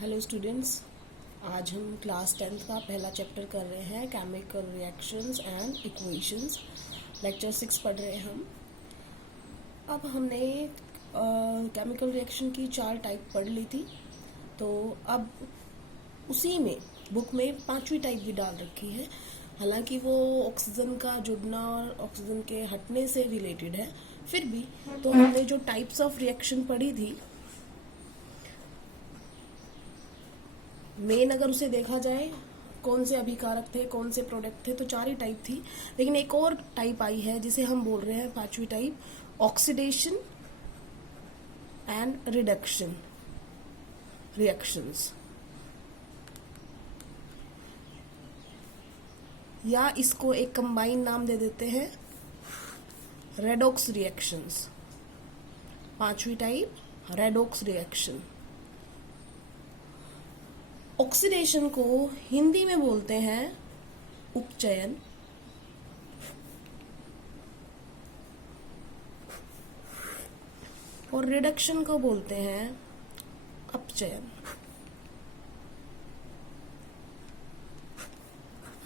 Hello students, आज हम class 10th का पहला चैप्टर कर रहे हैं chemical reactions and equations. Lecture 6 पढ़ रहे हैं हम। अब हमने केमिकल रिएक्शन की 4 टाइप पढ़ ली थी, तो अब उसी में बुक में 5वीं टाइप भी डाल रखी है। हालांकि वो ऑक्सीजन का जुड़ना और ऑक्सीजन के हटने से रिलेटेड है, फिर भी तो हमने जो टाइप्स ऑफ रिएक्शन पढ़ी थी, मेन अगर उसे देखा जाए कौन से अभिकारक थे, कौन से प्रोडक्ट थे, तो 4 ही टाइप थी। लेकिन एक और टाइप आई है जिसे हम बोल रहे हैं 5वीं type, oxidation and reduction reactions, या इसको एक कंबाइन नाम दे देते हैं रेडॉक्स रिएक्शंस। 5वीं टाइप रेडॉक्स रिएक्शन। ऑक्सीडेशन को हिंदी में बोलते हैं उपचयन, और रिडक्शन को बोलते हैं अपचयन।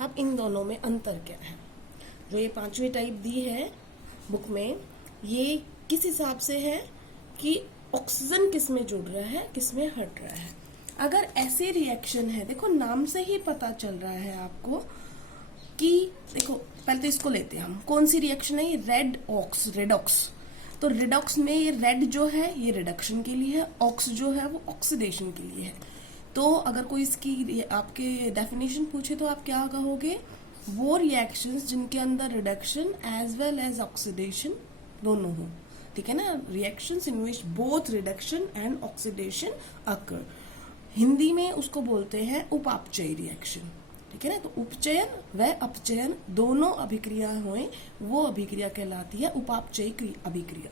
अब इन दोनों में अंतर क्या है? जो ये 5वीं टाइप दी है बुक में, ये किस हिसाब से है कि ऑक्सीजन किस में जुड़ रहा है, किस में हट रहा है। अगर ऐसे रिएक्शन है, देखो नाम से ही पता चल रहा है आपको कि, देखो पहले तो इसको लेते हैं हम, कौन सी रिएक्शन है ये? रेडॉक्स। तो रिडॉक्स में ये रेड जो है ये रिडक्शन के लिए है, ऑक्स जो है वो ऑक्सीडेशन के लिए है। तो अगर कोई इसकी आपके डेफिनेशन पूछे तो आप क्या कहोगे? वो रिएक्शंस जिनके अंदर reduction as well as oxidation दोनों हो, ठीक है ना। Reactions in which both reduction and oxidation occur, Hindi में उसको बोलते हैं उपापचयी रिएक्शन, ठीक है ना। तो उपचयन व अपचयन दोनों अभिक्रिया हुए, वो अभिक्रिया कहलाती है उपापचयी अभिक्रिया।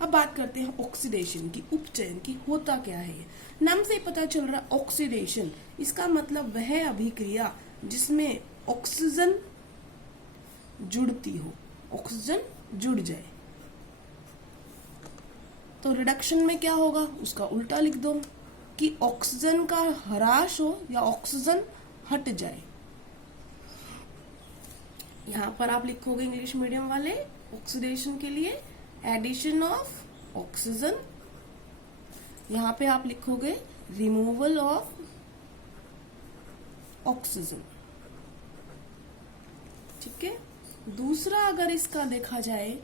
अब बात करते हैं ऑक्सीडेशन की, उपचयन की। होता क्या है ये? नाम से ही पता चल रहा है ऑक्सीडेशन, इसका मतलब वह अभिक्रिया जिसमें ऑक्सीजन जुड़ती हो, ऑक्सीजन जुड़ जाए। तो रिडक्शन में क्या होगा? उसका उल्टा लिख दो कि ऑक्सीजन का ह्रास हो या ऑक्सीजन हट जाए। यहां पर आप लिखोगे इंग्लिश मीडियम वाले ऑक्सीडेशन के लिए एडिशन ऑफ ऑक्सीजन, यहां पे आप लिखोगे रिमूवल ऑफ ऑक्सीजन, ठीक है। दूसरा अगर इसका देखा जाए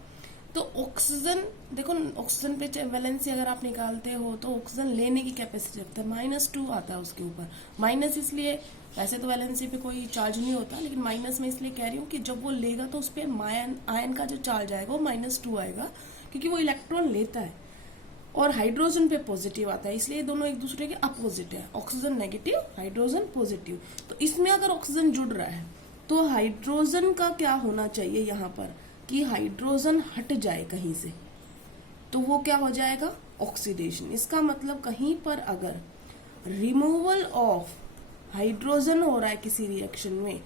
तो ऑक्सीजन, देखो ऑक्सीजन पे वैलेंसी अगर आप निकालते हो तो ऑक्सीजन लेने की कैपेसिटी रखता है, -2 आता है उसके ऊपर। माइनस इसलिए, वैसे तो वैलेंसी पे कोई चार्ज नहीं होता, लेकिन माइनस में इसलिए कह रही हूँ कि जब वो लेगा तो उस पर आयन का जो चार्ज आएगा वो -2 आएगा, क्योंकि वो इलेक्ट्रॉन लेता है। और हाइड्रोजन पे पॉजिटिव आता है, इसलिए दोनों एक दूसरे के अपोजिट है, ऑक्सीजन नेगेटिव, हाइड्रोजन पॉजिटिव। तो इसमें अगर ऑक्सीजन जुड़ रहा है तो हाइड्रोजन का क्या होना चाहिए यहाँ पर कि हाइड्रोजन हट जाए कहीं से, तो वो क्या हो जाएगा? ऑक्सीडेशन। इसका मतलब कहीं पर अगर रिमूवल ऑफ हाइड्रोजन हो रहा है किसी रिएक्शन में,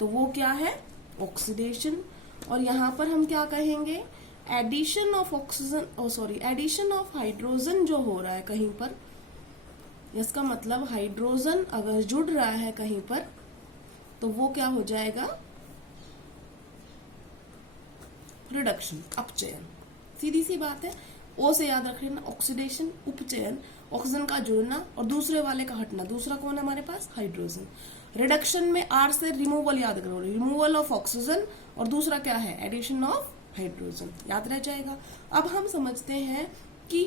तो वो क्या है? ऑक्सीडेशन। और यहां पर हम क्या कहेंगे? Addition of oxygen, addition of hydrogen जो हो रहा है कहीं पर, इसका मतलब हाइड्रोजन अगर जुड़ रहा है कहीं पर तो वो क्या हो जाएगा? रिडक्शन, अपचयन। सीधी सी बात है। ओ से याद रख लेना, ऑक्सीडेशन, उपचयन, ऑक्सीजन का जुड़ना और दूसरे वाले का हटना। दूसरा कौन है हमारे पास? हाइड्रोजन। रिडक्शन में आर से रिमूवल याद करो, रिमूवल ऑफ ऑक्सीजन, और दूसरा क्या है? एडिशन ऑफ हाइड्रोजन, याद रह जाएगा। अब हम समझते हैं कि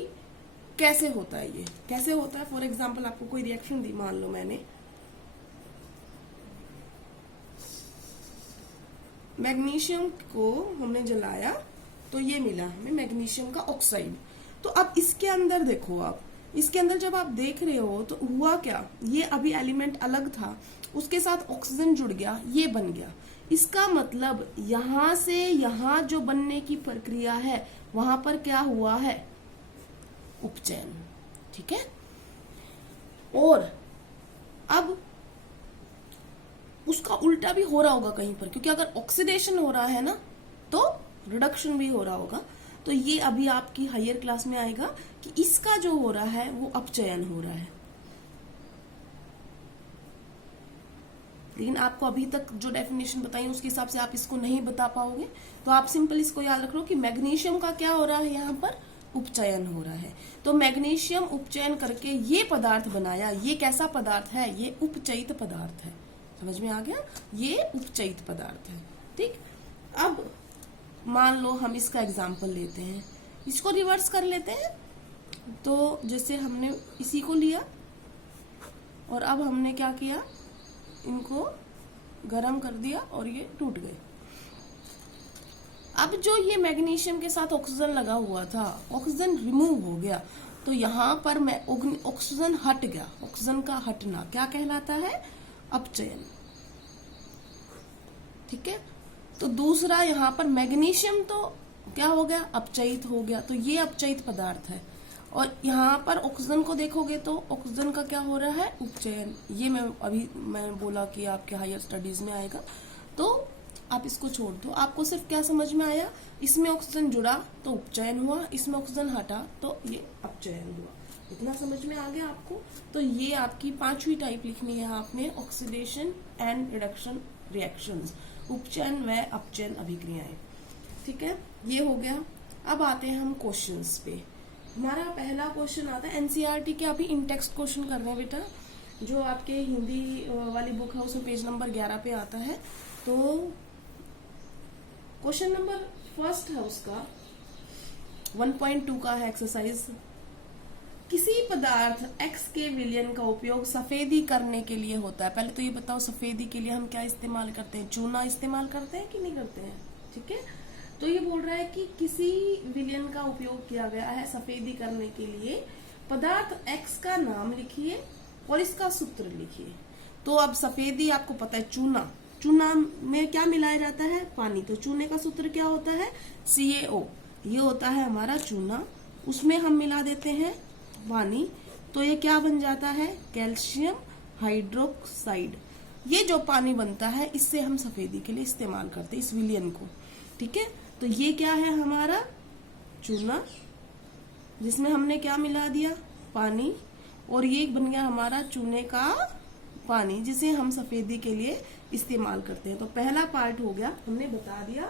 कैसे होता है ये, कैसे होता है। फॉर एग्जाम्पल आपको कोई रिएक्शन दी, मान लो मैंने मैग्नीशियम को हमने जलाया तो ये मिला हमें मैग्नीशियम का ऑक्साइड। तो अब इसके अंदर देखो, आप इसके अंदर जब आप देख रहे हो तो हुआ क्या? ये अभी एलिमेंट अलग था, उसके साथ ऑक्सीजन जुड़ गया, ये बन गया। इसका मतलब यहां से यहां जो बनने की प्रक्रिया है वहां पर क्या हुआ है? उपचयन, ठीक है। और अब उसका उल्टा भी हो रहा होगा कहीं पर, क्योंकि अगर ऑक्सीडेशन हो रहा है ना तो रिडक्शन भी हो रहा होगा। तो ये अभी आपकी हायर क्लास में आएगा कि इसका जो हो रहा है वो अपचयन हो रहा है। लेकिन आपको अभी तक जो डेफिनेशन बताई उसके हिसाब से आप इसको नहीं बता पाओगे, तो आप सिंपल इसको याद रख लो कि मैग्नीशियम का क्या हो रहा है, यहाँ पर उपचयन हो रहा है। तो मैग्नीशियम उपचयन करके ये पदार्थ बनाया। ये कैसा पदार्थ है? ये उपचयित पदार्थ है। समझ में आ गया? ये उपचयित पदार्थ है। ठीक, अब मान लो हम इसका एग्जाम्पल लेते हैं, इसको रिवर्स कर लेते हैं। तो जैसे हमने इसी को लिया और अब हमने क्या किया, इनको गरम कर दिया और ये टूट गए। अब जो ये मैग्नीशियम के साथ ऑक्सीजन लगा हुआ था, ऑक्सीजन रिमूव हो गया, तो यहाँ पर मैं ऑक्सीजन हट गया। ऑक्सीजन का हटना क्या कहलाता है? अपचयन। ठीक है, तो दूसरा यहाँ पर मैग्नीशियम तो क्या हो गया? अपचयित हो गया, तो ये अपचयित पदार्थ है। और यहाँ पर ऑक्सीजन को देखोगे तो ऑक्सीजन का क्या हो रहा है? उपचयन। ये मैं बोला कि आपके हायर स्टडीज में आएगा, तो आप इसको छोड़ दो। आपको सिर्फ क्या समझ में आया? इसमें ऑक्सीजन जुड़ा तो उपचयन हुआ, इसमें ऑक्सीजन हटा तो ये अपचयन हुआ। इतना समझ में आ गया आपको? तो ये आपकी 5वीं टाइप लिखनी है आपने, ऑक्सीडेशन एंड रिडक्शन रिएक्शंस, उपचयन व अपचयन अभिक्रियाएं। ठीक है, ये हो गया। अब आते हैं हम क्वेश्चंस पे। हमारा पहला क्वेश्चन आता है, एनसीईआरटी के अभी इन टेक्स्ट क्वेश्चन कर रहे हैं बेटा, जो आपके हिंदी वाली बुक है उसमें पेज नंबर 11 पे आता है। तो क्वेश्चन नंबर फर्स्ट है उसका 1.2 का है एक्सरसाइज। किसी पदार्थ X के विलयन का उपयोग सफेदी करने के लिए होता है। पहले तो ये बताओ, सफेदी के लिए हम क्या इस्तेमाल करते हैं? चूना इस्तेमाल करते हैं कि नहीं करते हैं? ठीक है, तो ये बोल रहा है कि किसी विलयन का उपयोग किया गया है सफेदी करने के लिए। पदार्थ X का नाम लिखिए और इसका सूत्र लिखिए। तो अब सफेदी आपको पता है, चूना, चूना में क्या मिलाया जाता है? पानी। तो चूने का सूत्र क्या होता है? CaO। ये होता है हमारा चूना, उसमें हम मिला देते हैं पानी, तो ये क्या बन जाता है? Calcium hydroxide. ये जो पानी बनता है इससे हम सफेदी के लिए इस्तेमाल करते हैं इस विलयन को। ठीक है, तो ये क्या है? हमारा चूना, जिसमें हमने क्या मिला दिया? पानी, और ये बन गया हमारा चूने का पानी, जिसे हम सफेदी के लिए इस्तेमाल करते हैं। तो पहला पार्ट हो गया, हमने बता दिया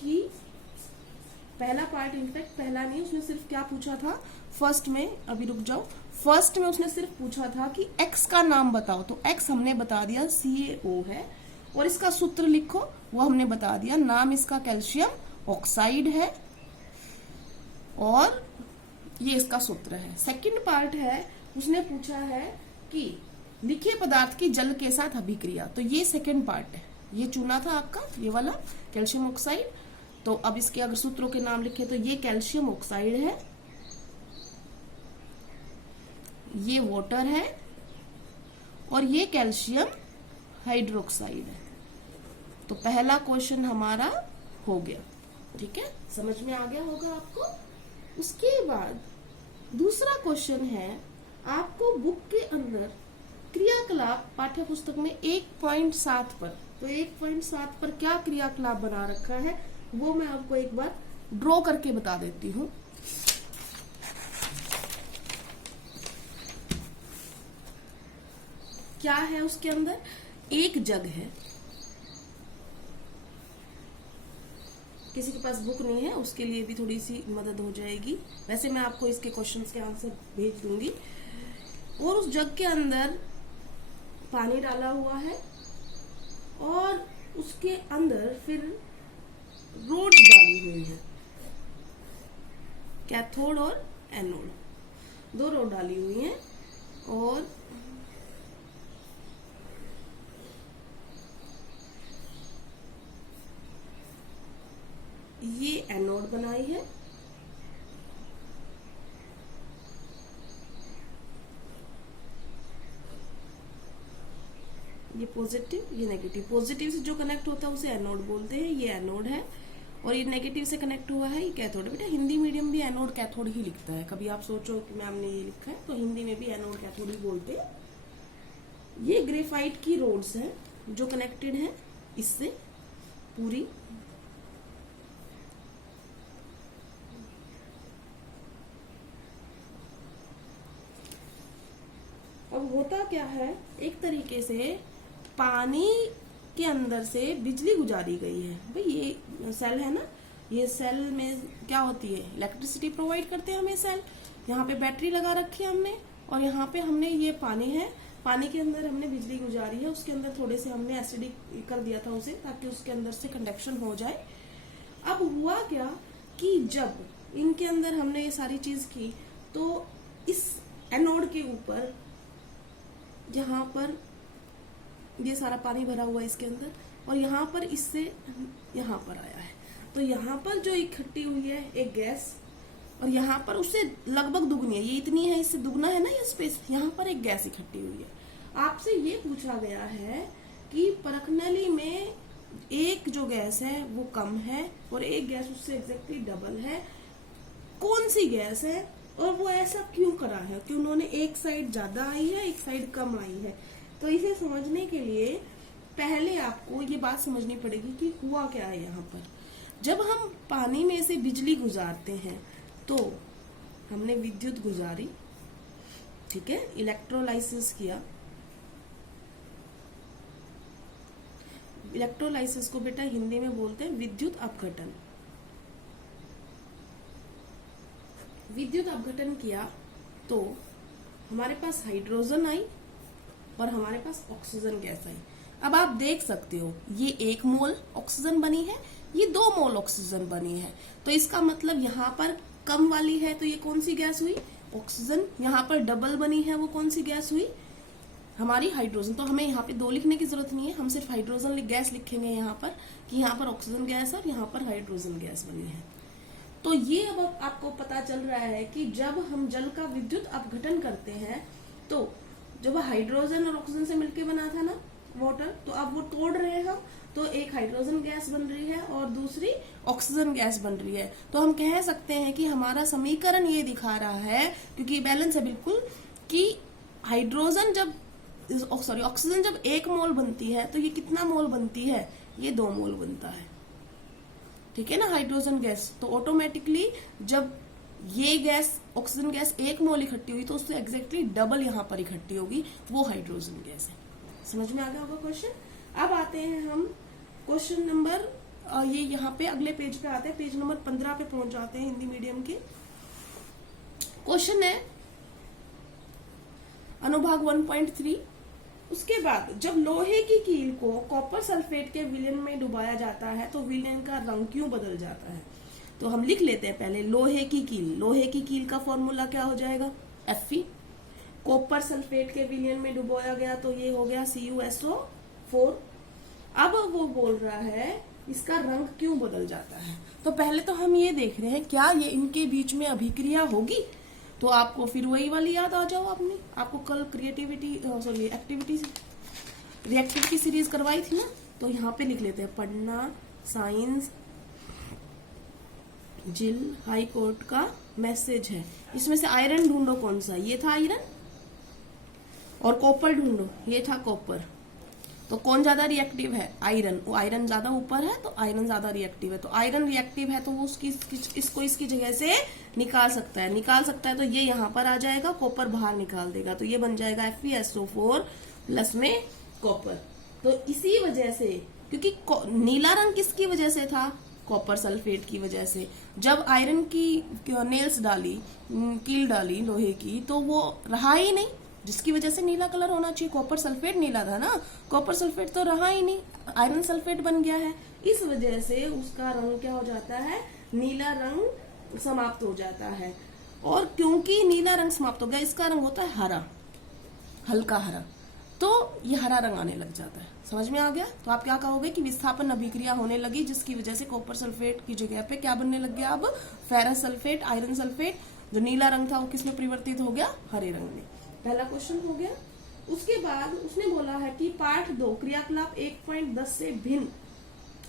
कि पहला पार्ट, इनफैक्ट पहला नहीं, उसने सिर्फ क्या पूछा था फर्स्ट में, अभी रुक जाओ, फर्स्ट में उसने सिर्फ पूछा था कि X का नाम बताओ। तो X हमने बता दिया CaO है, और इसका सूत्र लिखो, वो हमने बता दिया। नाम इसका कैल्शियम ऑक्साइड है और ये इसका सूत्र है। सेकंड पार्ट है, उसने पूछा है कि लिखे पदार्थ की जल के साथ अभिक्रिया। तो ये सेकंड पार्ट है। ये चूना था आपका, ये वाला कैल्शियम ऑक्साइड। तो अब इसके अगर सूत्रों के नाम लिखे तो ये कैल्शियम ऑक्साइड है, ये वाटर है, और ये कैल्शियम हाइड्रोक्साइड है। तो पहला क्वेश्चन हमारा हो गया। ठीक है, समझ में आ गया होगा आपको। उसके बाद दूसरा क्वेश्चन है, आपको बुक के अंदर क्रियाकलाप पाठ्य पुस्तक में 1.7 पर, तो 1.7 पर क्या क्रियाकलाप बना रखा है वो मैं आपको एक बार ड्रॉ करके बता देती हूँ। क्या है उसके अंदर? एक जग है, किसी के पास बुक नहीं है उसके लिए भी थोड़ी सी मदद हो जाएगी। वैसे मैं आपको इसके क्वेश्चंस के आंसर भेज दूंगी। और उस जग के अंदर पानी डाला हुआ है और उसके अंदर फिर रोड डाली हुई है, कैथोड और एनोड, दो रोड डाली हुई हैं। और ये एनोड बनाई है, ये पॉजिटिव, ये नेगेटिव। पॉजिटिव से जो कनेक्ट होता है उसे एनोड बोलते हैं, ये एनोड है। और ये नेगेटिव से कनेक्ट हुआ है, ये कैथोड। बेटा हिंदी मीडियम भी एनोड कैथोड ही लिखता है। कभी आप सोचो कि मैम ने ये लिखा है, तो हिंदी में भी एनोड कैथोड ही बोलते हैं। ये ग्रेफाइट की रोड्स हैं जो कनेक्टेड है इससे पूरी। अब होता क्या है, एक तरीके से पानी के अंदर से बिजली गुजारी गई है। भाई ये सेल है ना, ये सेल में क्या होती है, इलेक्ट्रिसिटी प्रोवाइड करते हैं हमें सेल। यहाँ पे बैटरी लगा रखी है हमने, और यहाँ पे हमने ये पानी है, पानी के अंदर हमने बिजली गुजारी है, उसके अंदर थोड़े से हमने एसिडिक कर दिया था उसे, ताकि उसके अंदर से कंडक्शन हो जाए। अब हुआ क्या कि जब इनके अंदर हमने ये सारी चीज की, तो इस एनोड के ऊपर यहाँ पर ये सारा पानी भरा हुआ है इसके अंदर, और यहाँ पर इससे यहाँ पर आया है, तो यहाँ पर जो इकट्ठी हुई है एक गैस, और यहाँ पर उससे लगभग दुगनी है, ये इतनी है, इससे दुगना है ना ये स्पेस, यहाँ पर एक गैस इकट्ठी हुई है। आपसे ये पूछा गया है कि परखनली में एक जो गैस है वो कम है और एक गैस उससे एग्जैक्टली डबल है, कौन सी गैस है और वो ऐसा क्यों करा है कि उन्होंने एक साइड ज्यादा आई है एक साइड कम आई है। तो इसे समझने के लिए पहले आपको ये बात समझनी पड़ेगी कि हुआ क्या है। यहाँ पर जब हम पानी में से बिजली गुजारते हैं तो हमने विद्युत गुजारी, ठीक है, इलेक्ट्रोलाइसिस किया। इलेक्ट्रोलाइसिस को बेटा हिंदी में बोलते हैं विद्युत अपघटन। विद्युत अपघटन किया तो हमारे पास हाइड्रोजन आई और हमारे पास ऑक्सीजन गैस आई। अब आप देख सकते हो ये 1 मोल ऑक्सीजन बनी है, ये 2 मोल ऑक्सीजन बनी है, तो इसका मतलब यहाँ पर कम वाली है तो ये कौन सी गैस हुई, ऑक्सीजन। यहाँ पर डबल बनी है वो कौन सी गैस हुई, हमारी हाइड्रोजन। तो हमें यहाँ पे 2 लिखने की जरूरत नहीं है, हम सिर्फ हाइड्रोजन गैस लिखेंगे यहाँ पर कि यहाँ पर ऑक्सीजन गैस और यहाँ पर हाइड्रोजन गैस बनी है। तो ये अब आपको पता चल रहा है कि जब हम जल का विद्युत अपघटन करते हैं तो जब हाइड्रोजन और ऑक्सीजन से मिलकर बना था ना वाटर, तो अब वो तोड़ रहे हैं हम, तो एक हाइड्रोजन गैस बन रही है और दूसरी ऑक्सीजन गैस बन रही है। तो हम कह सकते हैं कि हमारा समीकरण ये दिखा रहा है, क्योंकि बैलेंस है बिल्कुल, कि हाइड्रोजन जब ऑक्सीजन जब 1 मोल बनती है तो ये कितना मोल बनती है, ये 2 मोल बनता है, ठीक है ना, हाइड्रोजन गैस। तो ऑटोमेटिकली जब ये गैस ऑक्सीजन गैस 1 मोल इकट्ठी हुई तो उससे एग्जैक्टली डबल यहाँ पर इकट्ठी होगी, वो हाइड्रोजन गैस है। समझ में आ गया होगा क्वेश्चन। अब आते हैं हम क्वेश्चन नंबर, ये यहाँ पे अगले पेज पे आते हैं, पेज नंबर 15 पे पहुंच जाते हैं हिंदी मीडियम के। क्वेश्चन है अनुभाग 1.3। उसके बाद जब लोहे की कील को कॉपर सल्फेट के विलयन में डुबाया जाता है तो विलयन का रंग क्यों बदल जाता है। तो हम लिख लेते हैं पहले लोहे की कील। लोहे की कील का फॉर्मूला क्या हो जाएगा, Fe। कॉपर सल्फेट के विलयन में डुबोया गया तो ये हो गया CuSO4। अब वो बोल रहा है इसका रंग क्यों बदल जाता है। तो पहले तो हम ये देख रहे हैं क्या ये इनके बीच में अभिक्रिया होगी। तो आपको फिर वही वाली याद आ जाओ अपनी, आपको कल एक्टिविटी रिएक्टिव की सीरीज करवाई थी ना, तो यहाँ पे लिख लेते हैं पढ़ना साइंस जिल हाई कोर्ट का मैसेज है। इसमें से आयरन ढूंढो कौन सा, ये था आयरन, और कॉपर ढूंढो, ये था कॉपर। तो कौन ज्यादा रिएक्टिव है, आयरन। वो आयरन ज्यादा ऊपर है तो आयरन ज्यादा रिएक्टिव है। तो आयरन रिएक्टिव है तो वो इसको इसकी जगह से निकाल सकता है, तो ये यहाँ पर आ जाएगा, कॉपर बाहर निकाल देगा, तो ये बन जाएगा FeSO4 प्लस में कॉपर। तो इसी वजह से, क्योंकि नीला रंग किसकी वजह से था, कॉपर सल्फेट की वजह से। जब आयरन की नेल्स डाली, कील डाली लोहे की, तो वो रहा ही नहीं, जिसकी वजह से नीला कलर होना चाहिए। कॉपर सल्फेट नीला था ना, कॉपर सल्फेट तो रहा ही नहीं, आयरन सल्फेट बन गया है। इस वजह से उसका रंग क्या हो जाता है, नीला रंग समाप्त हो जाता है। और क्योंकि नीला रंग समाप्त हो गया, इसका रंग होता है हरा, हल्का हरा, तो ये हरा रंग आने लग जाता है। समझ में आ गया। तो आप क्या कहोगे कि विस्थापन अभिक्रिया होने लगी, जिसकी वजह से कॉपर सल्फेट की जगह पे क्या बनने लग गया, अब फेरस सल्फेट, आयरन सल्फेट। जो नीला रंग था वो किसमें परिवर्तित हो गया, हरे रंग में। पहला क्वेश्चन हो गया। उसके बाद उसने बोला है कि पाठ 2 क्रियाकलाप 1.10 से भिन्न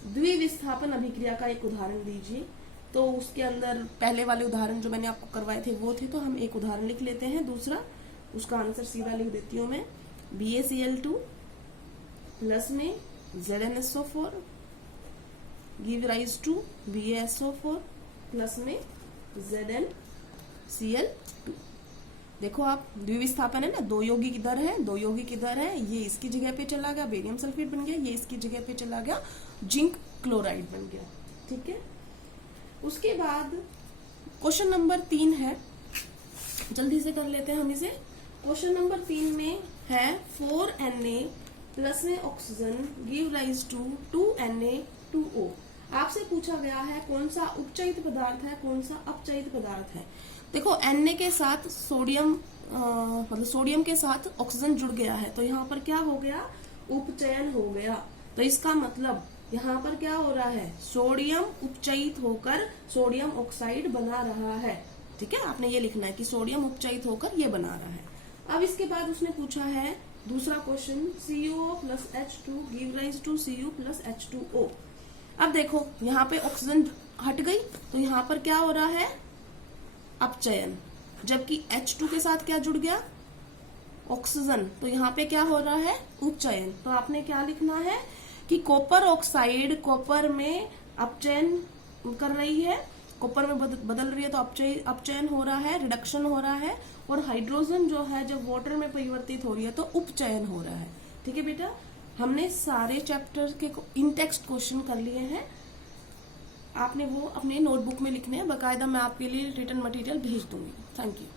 द्विविस्थापन अभिक्रिया का एक उदाहरण दीजिए। तो उसके अंदर पहले वाले उदाहरण जो मैंने आपको करवाए थे वो थे, तो हम एक उदाहरण लिख लेते हैं। दूसरा उसका आंसर सीधा लिख देती हूँ मैं, BaCl2 प्लस में ZnSO4 give rise to BaSO4 plus में ZnCl2। देखो आप, द्विविस्थापन है ना, दो यौगिक इधर है, दो यौगिक इधर है, ये इसकी जगह पे चला गया बेरियम सल्फेट बन गया, ये इसकी जगह पे चला गया जिंक क्लोराइड बन गया। ठीक है, उसके बाद क्वेश्चन नंबर 3 है, जल्दी से कर लेते हैं हम इसे। क्वेश्चन नंबर 3 में है 4Na प्लस में oxygen give rise to 2Na2O। आपसे पूछा गया है कौन सा उपचयित पदार्थ है, कौन सा अपचयित पदार्थ है। देखो Na के साथ सोडियम मतलब सोडियम के साथ ऑक्सीजन जुड़ गया है, तो यहाँ पर क्या हो गया, उपचयन हो गया। तो इसका मतलब यहाँ पर क्या हो रहा है, सोडियम उपचयित होकर सोडियम ऑक्साइड बना रहा है। ठीक है, आपने ये लिखना है कि सोडियम उपचयित होकर ये बना रहा है। अब इसके बाद उसने पूछा है दूसरा question, CuO plus H2 give rise to Cu plus H2O। अब देखो यहाँ पे ऑक्सीजन हट गई, तो यहाँ पर क्या हो रहा है, अपचयन, जबकि H2 के साथ क्या जुड़ गया, ऑक्सीजन, तो यहाँ पे क्या हो रहा है, उपचयन। तो आपने क्या लिखना है कि कॉपर ऑक्साइड कॉपर में अपचयन कर रही है, कॉपर में बदल रही है, तो अपचयन हो रहा है, रिडक्शन हो रहा है, और हाइड्रोजन जो है जब वाटर में परिवर्तित हो रही है तो उपचयन हो रहा है। ठीक है बेटा, हमने सारे चैप्टर के इन टेक्स्ट क्वेश्चन कर लिए हैं, आपने वो अपने नोटबुक में लिखने हैं, बाकायदा मैं आपके लिए रिटन मटेरियल भेज दूंगी। Thank you.